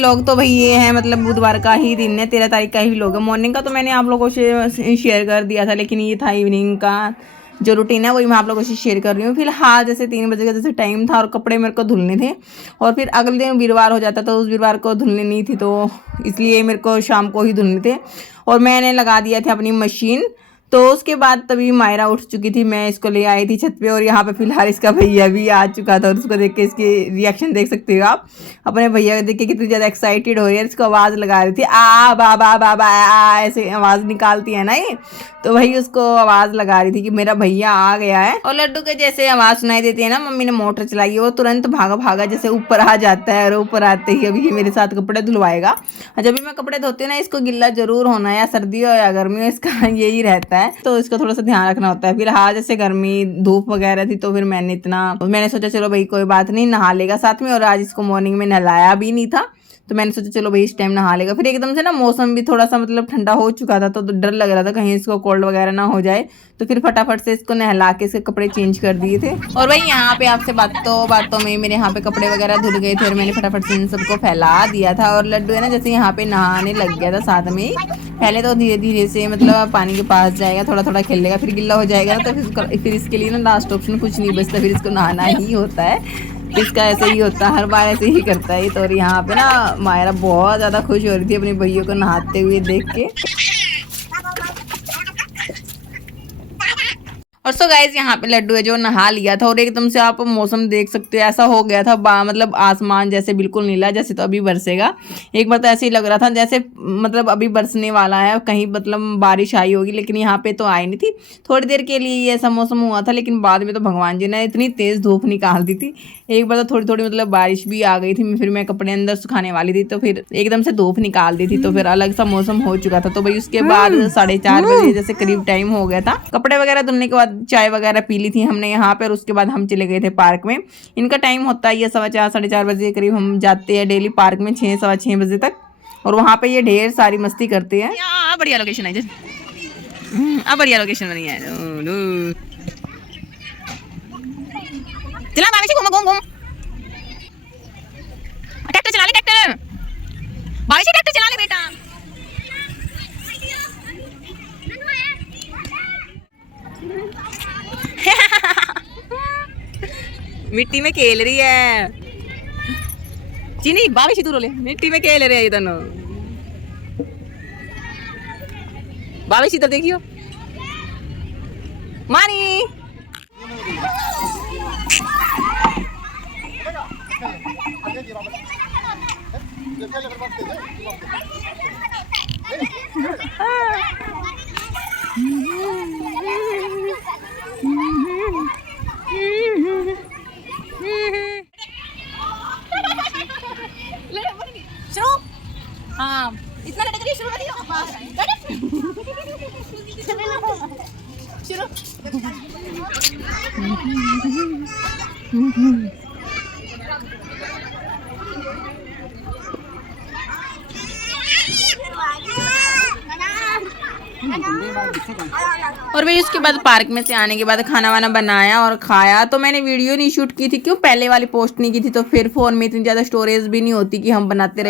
Vlog तो भाई ये है, मतलब बुधवार का ही दिन है, 13 तारीख का ही व्लॉग है। मॉर्निंग का तो मैंने आप लोगों से शेयर कर दिया था, लेकिन ये था इवनिंग का जो रूटीन है वही मैं आप लोगों से शेयर कर रही हूँ। फिलहाल जैसे 3 बजे का जैसे टाइम था और कपड़े मेरे को धुलने थे, और फिर अगले दिन वीरवार हो जाता तो उस वीरवार को धुलने नहीं थी, तो इसलिए मेरे को शाम को ही धुलने थे और मैंने लगा दिया था अपनी मशीन। तो उसके बाद तभी मायरा उठ चुकी थी, मैं इसको ले आई थी छत पे, और यहाँ पे फिलहाल इसका भैया भी आ चुका था और उसको देख के इसकी रिएक्शन देख सकते हो आप। अपने भैया को देख के कितनी ज़्यादा एक्साइटेड हो रही है, इसको आवाज़ लगा रही थी आ बाबा बाबा आ, ऐसे आवाज़ निकालती है ना ये, तो वही उसको आवाज़ लगा रही थी कि मेरा भैया आ गया है। और लड्डू के जैसे आवाज़ सुनाई देती है ना, मम्मी ने मोटर चलाई है, वो तुरंत भागा भागा जैसे ऊपर आ जाता है, और ऊपर आते ही अभी ये मेरे साथ कपड़े धुलवाएगा। जब भी मैं कपड़े धोती हूँ ना, इसको गिल्ला जरूर होना है, या सर्दी हो या गर्मी हो, इसका यही रहता है, तो इसका थोड़ा सा ध्यान रखना होता है। फिर हाँ जैसे गर्मी धूप वगैरह थी तो फिर मैंने सोचा चलो भाई कोई बात नहीं, नहा लेगा साथ में, और आज इसको मॉर्निंग में नहलाया भी नहीं था, तो मैंने सोचा चलो भाई इस टाइम नहा लेगा। फिर एकदम से ना मौसम भी थोड़ा सा मतलब ठंडा हो चुका था, तो डर लग रहा था कहीं इसको कोल्ड वगैरह ना हो जाए, तो फिर फटाफट से इसको नहला के इसके कपड़े चेंज कर दिए थे। और भाई यहाँ पे आपसे बातों में मेरे यहाँ पे कपड़े वगैरह धुल गए थे और मैंने फटाफट से इन सबको फैला दिया था। और लड्डू है ना जैसे यहाँ पे नहाने लग गया था साथ में ही, पहले तो धीरे धीरे से मतलब पानी के पास जाएगा, थोड़ा थोड़ा खेलेगा, फिर गिल्ला हो जाएगा ना, तो फिर इसके लिए ना लास्ट ऑप्शन कुछ नहीं बचता, फिर इसको नहाना ही होता है। इसका ऐसा ही होता है, हर बार ऐसे ही करता है। तो यहाँ पे ना मायरा बहुत ज़्यादा खुश हो रही थी अपने भैया को नहाते हुए देख के। और सो गाइज यहाँ पे लड्डू है जो नहा लिया था, और एकदम से आप मौसम देख सकते हो, ऐसा हो गया था मतलब आसमान जैसे बिल्कुल नीला, जैसे तो अभी बरसेगा। एक बार तो ऐसे ही लग रहा था जैसे मतलब अभी बरसने वाला है, कहीं मतलब बारिश आई होगी, लेकिन यहाँ पे तो आई नहीं थी। थोड़ी देर के लिए ये ऐसा मौसम हुआ था, लेकिन बाद में तो भगवान जी ने इतनी तेज़ धूप निकाल दी थी। एक बार तो थोड़ी थोड़ी मतलब बारिश भी आ गई थी, फिर मैं कपड़े अंदर सुखाने वाली थी, तो फिर एकदम से धूप निकाल दी थी, तो फिर अलग सा मौसम हो चुका था। तो भाई उसके बाद 4:30 बजे जैसे करीब टाइम हो गया था, कपड़े वगैरह धुलने के बाद चाय वगैरह पी ली थी हमने यहाँ पर। उसके बाद हम चले गए थे पार्क में। इनका टाइम होता है ये 4:15 4:30 बजे करीब हम जाते हैं डेली पार्क में, 6 सवा 6 बजे तक, और वहाँ पे ये ढेर सारी मस्ती करते हैं। बढ़िया लोकेशन है, अब बढ़िया लोकेशन बनी है। चला बारिश घूम घूम घूम, ट्रैक्टर चला ले, ट्रैक्टर बारिश ट्रैक्टर चला ले बेटा। मिट्टी में खेल रही है चीनी, बारिश दूर ले, मिट्टी में खेल रहे हैं इधर, बारिश इधर देखियो मानी। शुरू, हाँ इतना लटक रही, शुरू करिए शुरू। और भाई उसके बाद पार्क में से आने के बाद खाना वाना बनाया और खाया। तो मैंने वीडियो नहीं शूट की थी, क्यों पहले वाली पोस्ट नहीं की थी, तो फिर फ़ोन में इतनी ज़्यादा स्टोरेज भी नहीं होती कि हम बनाते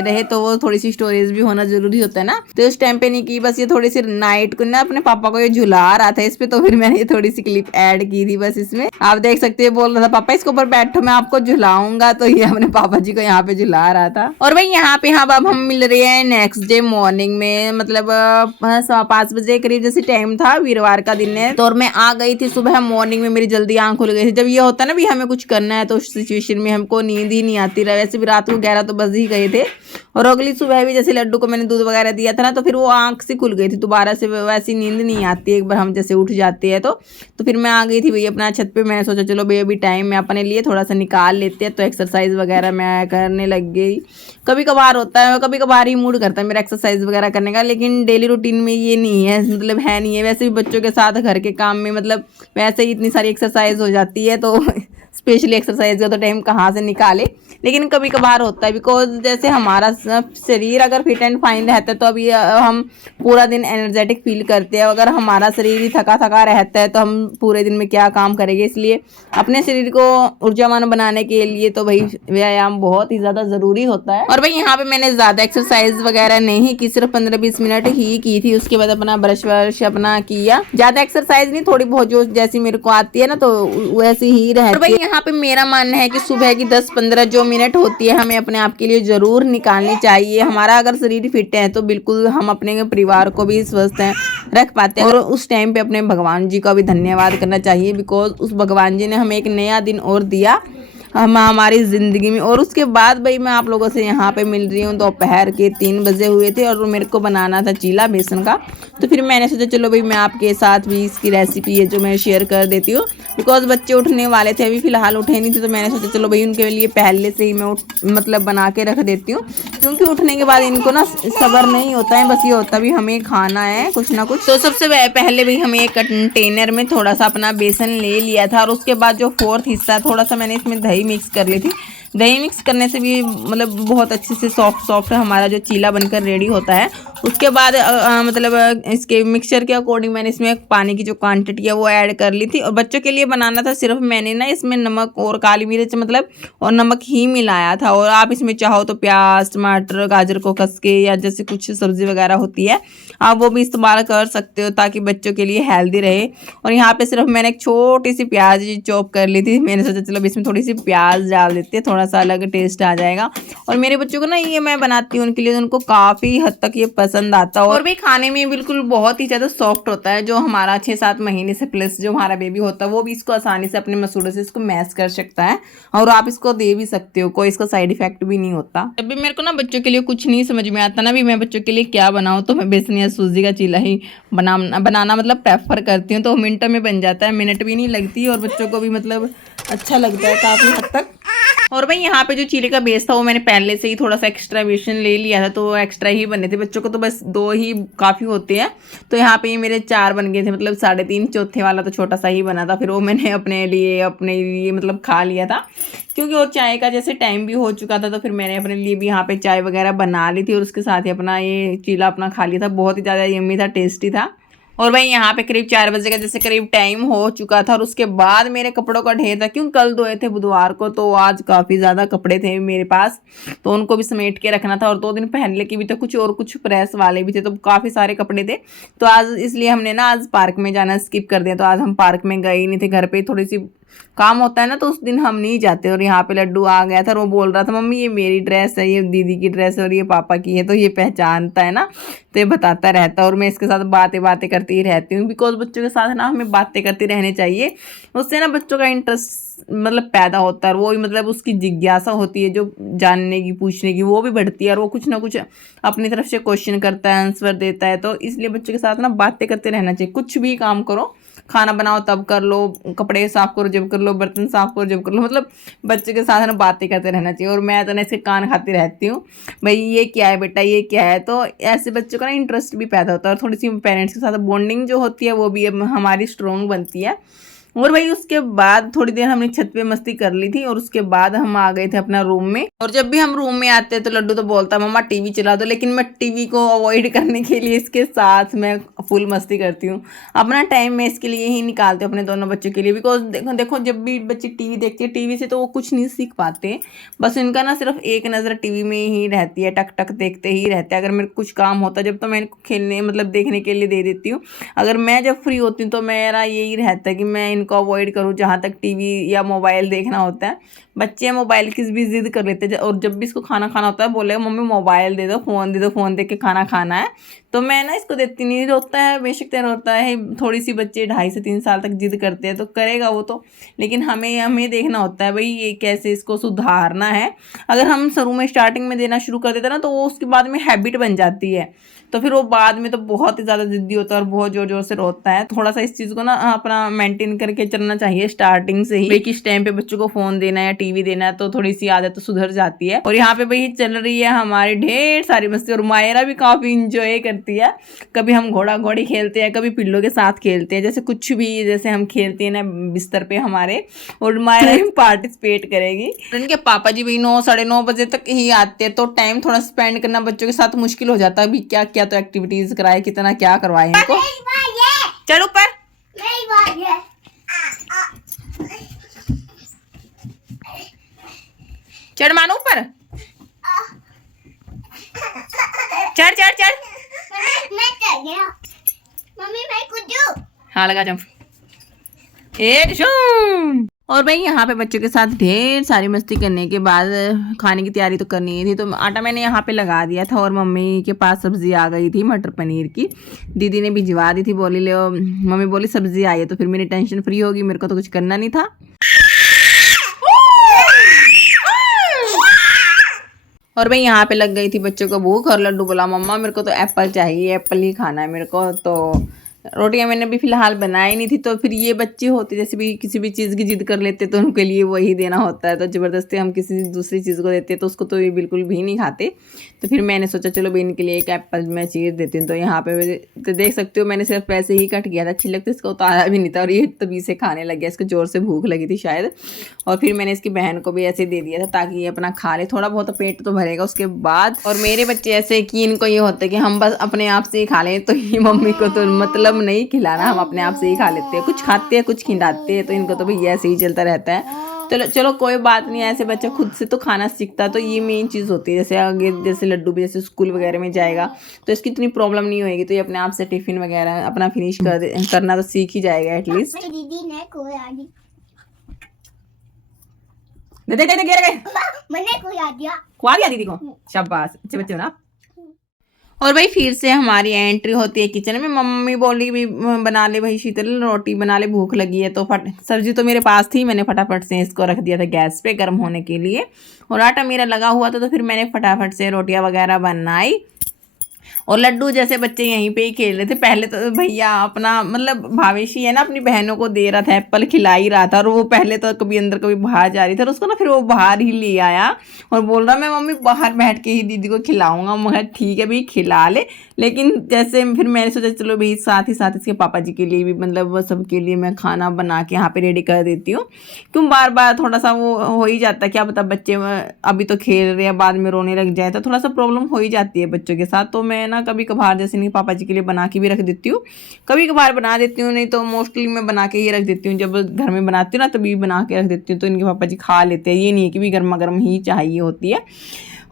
रहे, तो वो थोड़ी सी स्टोरेज भी होना जरूरी होता है ना, तो उस टाइम पे नहीं की। बस ये थोड़ी सी नाइट को ना अपने पापा को ये झुला रहा था इस पे, तो फिर मैंने ये थोड़ी सी क्लिप ऐड की थी बस इसमें। आप देख सकते हैं बोल रहा था पापा इसके ऊपर बैठो मैं आपको झुलाऊंगा, तो ये अपने पापा जी को यहाँ पे झुला रहा था। और भाई यहाँ पे हाँ अब हम मिल रहे हैं नेक्स्ट डे मॉर्निंग में, मतलब 5 बजे करीब जैसे टाइम था, वीरवार का दिन है। तो और मैं आ गई थी सुबह मॉर्निंग में, मेरी जल्दी आंख खुल गई थी। जब ये होता है ना भी हमें कुछ करना है, तो उस सिचुएशन में हमको नींद ही नहीं आती रहा। वैसे भी रात को 11 तो बज ही गए थे, और अगली सुबह भी जैसे लड्डू को मैंने दूध वगैरह दिया था ना, तो फिर वो आंख से खुल गई थी दोबारा से, वैसी नींद नहीं आती एक बार हम जैसे उठ जाते हैं तो फिर मैं आ गई थी भैया अपना छत पे। मैंने सोचा चलो भैया अभी टाइम में अपने लिए थोड़ा सा निकाल लेते हैं, तो एक्सरसाइज वगैरह मैं करने लग गई। कभी कभार होता है, कभी कभार ही मूड करता है मेरा एक्सरसाइज वगैरह करने का, लेकिन डेली रूटीन में ये नहीं है, मतलब है नहीं है। वैसे भी बच्चों के साथ घर के काम में मतलब वैसे ही इतनी सारी एक्सरसाइज हो जाती है, तो स्पेशली एक्सरसाइज का तो टाइम कहाँ से निकाले, लेकिन कभी कभार होता है। बिकॉज जैसे हमारा शरीर अगर फिट एंड फाइन रहता है तो अभी हम पूरा दिन एनर्जेटिक फील करते हैं। अगर हमारा शरीर ही थका थका रहता है तो हम पूरे दिन में क्या काम करेंगे। इसलिए अपने शरीर को ऊर्जावान बनाने के लिए तो भाई व्यायाम बहुत ही ज़्यादा ज़रूरी होता है। और भाई यहाँ पे मैंने ज़्यादा एक्सरसाइज वगैरह नहीं की, सिर्फ 15-20 मिनट ही की थी। उसके बाद अपना ब्रश वर्श अपना किया, ज़्यादा एक्सरसाइज नहीं, थोड़ी बहुत जो जैसी मेरे को आती है ना तो वैसी ही रहती है। और भाई यहाँ पे मेरा मानना है कि सुबह की 10-15 जो मिनट होती है हमें अपने आप के लिए ज़रूर निकालनी चाहिए। हमारा अगर शरीर फिट है तो बिल्कुल हम अपने परिवार को भी स्वस्थ रख पाते हैं। और उस टाइम पे अपने भगवान जी का भी धन्यवाद करना चाहिए, बिकॉज उस भगवान जी ने हमें एक नया दिन और दिया हमारी ज़िंदगी में। और उसके बाद भाई मैं आप लोगों से यहाँ पे मिल रही हूँ। दोपहर के 3 बजे हुए थे और मेरे को बनाना था चीला बेसन का, तो फिर मैंने सोचा चलो भाई मैं आपके साथ भी इसकी रेसिपी है जो मैं शेयर कर देती हूँ। बिकॉज बच्चे उठने वाले थे, अभी फ़िलहाल उठे नहीं थे, तो मैंने सोचा चलो भाई उनके लिए पहले से ही मैं मतलब बना के रख देती हूँ, क्योंकि उठने के बाद इनको ना सब्र नहीं होता है, बस ये होता भी हमें खाना है कुछ ना कुछ। तो सबसे पहले भाई हमें एक कंटेनर में थोड़ा सा अपना बेसन ले लिया था, और उसके बाद जो 4th हिस्सा थोड़ा सा मैंने इसमें दही मिक्स कर ली थी। दही मिक्स करने से भी मतलब बहुत अच्छे से सॉफ्ट हमारा जो चीला बनकर रेडी होता है। उसके बाद मतलब इसके मिक्सचर के अकॉर्डिंग मैंने इसमें पानी की जो क्वांटिटी है वो ऐड कर ली थी। और बच्चों के लिए बनाना था, सिर्फ मैंने ना इसमें नमक और काली मिर्च मतलब और नमक ही मिलाया था। और आप इसमें चाहो तो प्याज टमाटर गाजर को कस के या जैसे कुछ सब्जी वगैरह होती है आप वो भी इस्तेमाल कर सकते हो, ताकि बच्चों के लिए हेल्दी रहे। और यहाँ पे सिर्फ मैंने एक छोटी सी प्याज चॉप कर ली थी। मैंने सोचा चलो इसमें थोड़ी सी प्याज डाल देते हैं, थोड़ा सा अलग टेस्ट आ जाएगा। और मेरे बच्चों को ना ये मैं बनाती हूँ उनके लिए, उनको काफ़ी हद तक ये पसंद आता है। और भी खाने में बिल्कुल बहुत ही ज़्यादा सॉफ्ट होता है। जो हमारा 6-7 महीने से प्लस जो हमारा बेबी होता है वो भी इसको आसानी से अपने मसूड़ों से इसको मैश कर सकता है, और आप इसको दे भी सकते हो, कोई इसका साइड इफेक्ट भी नहीं होता। जब भी मेरे को ना बच्चों के लिए कुछ नहीं समझ में आता ना भी मैं बच्चों के लिए क्या बनाऊँ, तो मैं बेसन या सूजी का चीला ही बनाना मतलब प्रेफर करती हूँ। तो मिनटों में बन जाता है, मिनट भी नहीं लगती, और बच्चों को भी मतलब अच्छा लगता है काफ़ी हद तक। और भाई यहाँ पे जो चीले का बेस था वो मैंने पहले से ही थोड़ा सा एक्स्ट्रा बेसन ले लिया था, तो एक्स्ट्रा ही बने थे। बच्चों को तो बस 2 ही काफ़ी होते हैं, तो यहाँ पे ये मेरे 4 बन गए थे, मतलब 3.5। चौथे वाला तो छोटा सा ही बना था, फिर वो मैंने अपने लिए मतलब खा लिया था, क्योंकि और चाय का जैसे टाइम भी हो चुका था, तो फिर मैंने अपने लिए भी यहाँ पे चाय वगैरह बना ली थी, और उसके साथ ही अपना ये चीला अपना खा लिया था। बहुत ही ज़्यादा यम्मी था, टेस्टी था। और भाई यहाँ पे करीब 4 बजे का जैसे करीब टाइम हो चुका था, और उसके बाद मेरे कपड़ों का ढेर था, क्यों कल धोए थे बुधवार को, तो आज काफ़ी ज़्यादा कपड़े थे मेरे पास, तो उनको भी समेट के रखना था। और 2 दिन पहले की भी तो कुछ और कुछ प्रेस वाले भी थे, तो काफ़ी सारे कपड़े थे। तो आज इसलिए हमने ना आज पार्क में जाना स्किप कर दिया, तो आज हम पार्क में गए ही नहीं थे। घर पे थोड़ी सी काम होता है ना, तो उस दिन हम नहीं जाते। और यहाँ पे लड्डू आ गया था और वो बोल रहा था मम्मी ये मेरी ड्रेस है, ये दीदी की ड्रेस है और ये पापा की है, तो ये पहचानता है ना, तो ये बताता रहता है। और मैं इसके साथ बातें करती ही रहती हूँ, बिकॉज बच्चों के साथ ना हमें बातें करती रहनी चाहिए। उससे ना बच्चों का इंटरेस्ट मतलब पैदा होता है, वो मतलब उसकी जिज्ञासा होती है जो जानने की पूछने की, वो भी बढ़ती है, और वो कुछ ना कुछ अपनी तरफ से क्वेश्चन करता है, आंसर देता है। तो इसलिए बच्चों के साथ ना बातें करते रहना चाहिए। कुछ भी काम करो, खाना बनाओ तब कर लो, कपड़े साफ करो जब कर लो, बर्तन साफ करो जब कर लो, मतलब बच्चे के साथ ना बातें करते रहना चाहिए। और मैं तो ना इसके कान खाती रहती हूँ, भाई ये क्या है बेटा ये क्या है, तो ऐसे बच्चों का ना इंटरेस्ट भी पैदा होता है, और थोड़ी सी पेरेंट्स के साथ बॉन्डिंग जो होती है वो भी हमारी स्ट्रॉन्ग बनती है। और भाई उसके बाद थोड़ी देर हमने छत पे मस्ती कर ली थी, और उसके बाद हम आ गए थे अपना रूम में। और जब भी हम रूम में आते हैं तो लड्डू तो बोलता है मम्मा टीवी चला दो, लेकिन मैं टीवी को अवॉइड करने के लिए इसके साथ मैं फुल मस्ती करती हूँ। अपना टाइम मैं इसके लिए ही निकालती हूँ अपने दोनों बच्चों के लिए, बिकॉज देखो जब भी बच्चे टीवी देखते हैं, टीवी से तो वो कुछ नहीं सीख पाते, बस इनका ना सिर्फ एक नज़र टीवी में ही रहती है, टक टक देखते ही रहते हैं। अगर मेरे कुछ काम होता है जब, तो मैं इनको खेलने मतलब देखने के लिए दे देती हूँ। अगर मैं जब फ्री होती हूँ तो मेरा यही रहता है कि मैं इनको अवॉइड करूँ जहाँ तक टीवी या मोबाइल देखना होता है। बच्चे मोबाइल की भी जिद कर लेते हैं, और जब भी इसको खाना खाना होता है बोलेगा मम्मी मोबाइल दे दो, फ़ोन दे दो, फ़ोन देख के खाना खाना है, तो मैं ना इसको देती नहीं। रोता है बेशक तेरा रोता है, थोड़ी सी बच्चे 2.5 से 3 साल तक जिद करते हैं तो करेगा वो तो, लेकिन हमें देखना होता है भाई ये कैसे इसको सुधारना है। अगर हम शुरू में स्टार्टिंग में देना शुरू कर देते ना, तो वो उसके बाद में हैबिट बन जाती है, तो फिर वो बाद में तो बहुत ही ज़्यादा जिद्दी होता है और बहुत ज़ोर ज़ोर से रोता है। थोड़ा सा इस चीज़ को ना अपना मेंटेन करके चलना चाहिए स्टार्टिंग से ही, किस टाइम पे बच्चों को फ़ोन देना है, टीवी देना है तो थोड़ी सी आदत तो सुधर जाती है। और यहाँ पे भाई चल रही है हमारी ढेर सारी मस्ती, और मायरा भी काफी इंजॉय करती है। कभी हम घोड़ा घोड़ी खेलते हैं, कभी पिल्लों के साथ खेलते हैं, जैसे कुछ भी जैसे हम खेलते हैं ना बिस्तर पे हमारे, और मायरा भी पार्टिसिपेट करेगी। इनके पापा जी भी 9 साढ़े 9 बजे तक ही आते हैं, तो टाइम थोड़ा स्पेंड करना बच्चों के साथ मुश्किल हो जाता है। अभी क्या क्या तो एक्टिविटीज कराए, कितना क्या करवाए इनको। चल ऊपर, चढ़ मानो ऊपर, चढ़ चढ़ चढ़। मम्मी मैं कूदूं? हाँ लगा जंप, एक शूम। और भाई यहाँ पे बच्चों के साथ ढेर सारी मस्ती करने के बाद खाने की तैयारी तो करनी ही थी, तो आटा मैंने यहाँ पे लगा दिया था। और मम्मी के पास सब्जी आ गई थी मटर पनीर की, दीदी ने भिजवा दी थी, बोली ले मम्मी बोली सब्जी आई है, तो फिर मेरी टेंशन फ्री होगी, मेरे को तो कुछ करना नहीं था। और भाई यहाँ पे लग गई थी बच्चों को भूख, और लड्डू बोला मम्मा मेरे को तो एप्पल चाहिए, एप्पल ही खाना है मेरे को। तो रोटियां मैंने भी फिलहाल बनाई नहीं थी, तो फिर ये बच्चे होते जैसे भी किसी भी चीज़ की जिद कर लेते तो उनके लिए वही देना होता है, तो ज़बरदस्ती हम किसी दूसरी चीज़ को देते तो उसको तो ये बिल्कुल भी नहीं खाते। तो फिर मैंने सोचा चलो भाई इनके लिए एक एप्पल मैं चीर देती हूँ। तो यहाँ पे तो देख सकते हो मैंने सिर्फ पैसे ही कट किया था, छिलक तो इसको उतारा भी नहीं था, और ये तभी से खाने लग गया, इसको ज़ोर से भूख लगी थी शायद। और फिर मैंने इसकी बहन को भी ऐसे दे दिया था ताकि ये अपना खा ले, थोड़ा बहुत पेट तो भरेगा उसके बाद। और मेरे बच्चे ऐसे कि इनको ये होता है कि हम बस अपने आप से ही खा लें, तो ये मम्मी को तो मतलब नहीं खिलाना, हम अपने आप से ही खा लेते हैं, कुछ खाते हैं कुछ खिलाते हैं, तो इनको तो भैया ऐसे ही चलता रहता है। चलो चलो कोई बात नहीं, ऐसे बच्चा खुद से तो खाना सीखता है, तो ये मेन चीज़ होती है। जैसे आगे जैसे लड्डू भी जैसे स्कूल वगैरह में जाएगा तो इसकी इतनी प्रॉब्लम नहीं होएगी, तो ये अपने आप से टिफिन वगैरह अपना फिनिश करना तो सीख ही जाएगा एटलीस्ट। दीदी ने कोई दे गिर गए, मैंने कोई दिया, खुआ दिया दीदी को, शाबाश अच्छे बच्चे हो ना। और भाई फिर से हमारी एंट्री होती है किचन में। मम्मी बोली भी बना ले भाई शीतल, रोटी बना ले, भूख लगी है। तो सब्जी तो मेरे पास थी, मैंने फटाफट से इसको रख दिया था गैस पे गर्म होने के लिए, और आटा मेरा लगा हुआ था, तो फिर मैंने फटाफट से रोटियां वगैरह बनाई। और लड्डू जैसे बच्चे यहीं पे ही खेल रहे थे। पहले तो भैया अपना मतलब भावेशी है ना, अपनी बहनों को दे रहा था, एप्पल खिला ही रहा था, और वो पहले तो कभी अंदर कभी बाहर जा रही थी, और उसको ना फिर वो बाहर ही ले आया और बोल रहा मैं मम्मी बाहर बैठ के ही दीदी को खिलाऊंगा। मगर ठीक है भाई खिला ले, लेकिन जैसे फिर मैंने सोचा चलो भाई साथ ही साथ इसके पापा जी के लिए भी मतलब सबके लिए मैं खाना बना के यहाँ पे रेडी कर देती हूँ। क्यों बार बार थोड़ा सा वो हो ही जाता है, क्या पता बच्चे अभी तो खेल रहे हैं बाद में रोने लग जाए, तो थोड़ा सा प्रॉब्लम हो ही जाती है बच्चों के साथ। तो मैं ना कभी कभार जैसे नहीं पापा जी के लिए बना के भी रख देती हूँ, कभी कभार बना देती हूँ, नहीं तो मोस्टली मैं बना के ही रख देती हूँ। जब घर में बनाती हूँ ना तभी बना के रख देती हूँ, तो इनके पापा जी खा लेते हैं, ये नहीं है कि भी गर्मा गर्म ही चाहिए होती है।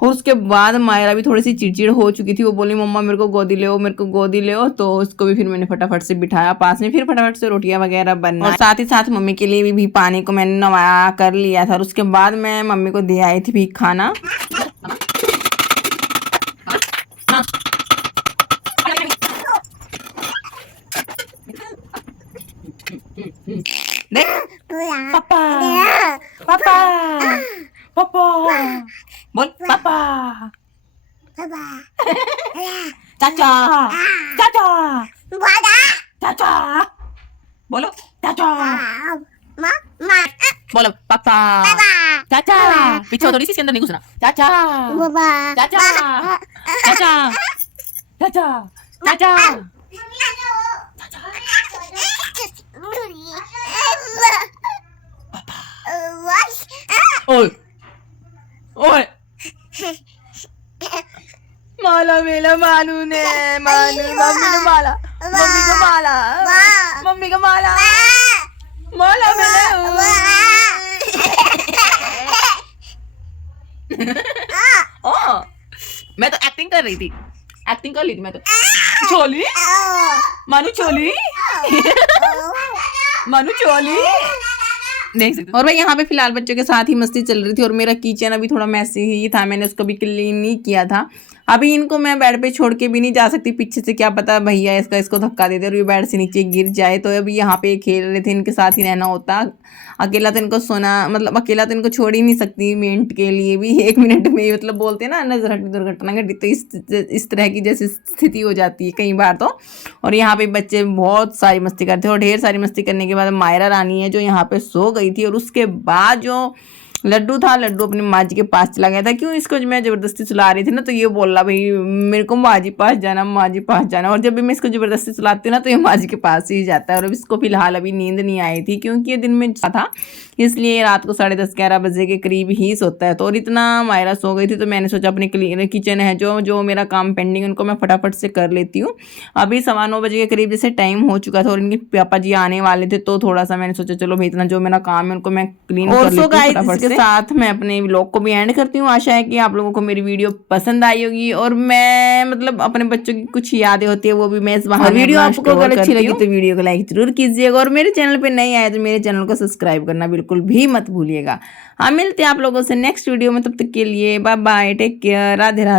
और उसके बाद मायरा भी थोड़ी सी चिड़चिड़ हो चुकी थी, वो बोली मम्मा मेरे को गोदी ले, मेरे को गोदी ले। तो उसको भी फिर मैंने फटाफट से बिठाया पास में, फिर फटाफट से रोटियां वगैरह बनना, और साथ ही साथ मम्मी के लिए भी पानी को मैंने नवाया कर लिया था। और उसके बाद मैं मम्मी को दे आई थी भी खाना। पापा पापा पापा बोल पापा चाचा चाचा चाचा बोलो चाचा बोलो पापा चाचा, पीछे थोड़ी सी इसके अंदर नहीं घुसना। चाचा चाचा चाचा चाचा चाचा ओए ओए माला मेला मानू ने मानू मम्मी को माला, मम्मी को माला, मम्मी को माला, माला मेला। ओ मैं तो एक्टिंग कर रही थी, एक्टिंग कर ली थी मैं तो। छोली मानू छोली मानू चोली देख सकते। और भाई यहाँ पे फिलहाल बच्चों के साथ ही मस्ती चल रही थी, और मेरा किचन अभी थोड़ा मैसी ही था, मैंने उसको भी क्लीन नहीं किया था। अभी इनको मैं बेड पे छोड़ के भी नहीं जा सकती, पीछे से क्या पता भैया इसको धक्का दे दे और ये बेड से नीचे गिर जाए। तो अभी यहाँ पे खेल रहे थे, इनके साथ ही रहना होता। अकेला तो इनको सोना मतलब अकेला तो इनको छोड़ ही नहीं सकती मिनट के लिए भी, 1 मिनट में मतलब बोलते हैं ना नजर हटी दुर्घटना घटी, तो इस तरह की जैसी स्थिति हो जाती है कई बार तो। और यहाँ पे बच्चे बहुत सारी मस्ती करते हैं, और ढेर सारी मस्ती करने के बाद मायरा रानी है जो यहाँ पे सो गई थी। और उसके बाद जो लड्डू था, लड्डू अपनी माँ जी के पास चला गया था। क्यों, इसको मैं जबरदस्ती सुला रही थी ना, तो ये बोल रहा भाई मेरे को माँ जी पास जाना, माँ जी पास जाना। और जब भी मैं इसको जबरदस्ती सुलाती हूँ ना, तो ये माँ जी के पास ही जाता है। और अब इसको फिलहाल अभी नींद नहीं आई थी, क्योंकि ये दिन में था, इसलिए रात को 10:30-11 बजे के करीब ही सोता है। तो और इतना मायरा सो गई थी, तो मैंने सोचा अपने किचन है जो जो मेरा काम पेंडिंग उनको मैं फटाफट से कर लेती हूँ। अभी 9:15 बजे के करीब जैसे टाइम हो चुका था, और इनके पापा जी आने वाले थे, तो थोड़ा सा मैंने सोचा चलो भाई इतना जो मेरा काम है उनको मैं क्लीन कर लेती हूँ फटाफट से। इसके साथ मैं अपने व्लॉग को भी एंड करती हूँ। आशा है कि आप लोगों को मेरी वीडियो पसंद आई होगी, और मैं मतलब अपने बच्चों की कुछ यादें होती है वो भी मैं इस बहाने वीडियो आपको अगर अच्छी लगी तो वीडियो को लाइक जरूर कीजिएगा, और मेरे चैनल पे नए आए तो मेरे चैनल को सब्सक्राइब करना बिल्कुल भी मत भूलिएगा। हाँ, मिलते हैं आप लोगों से नेक्स्ट वीडियो में, तब तक के लिए bye bye, take care, Radhe Radhe.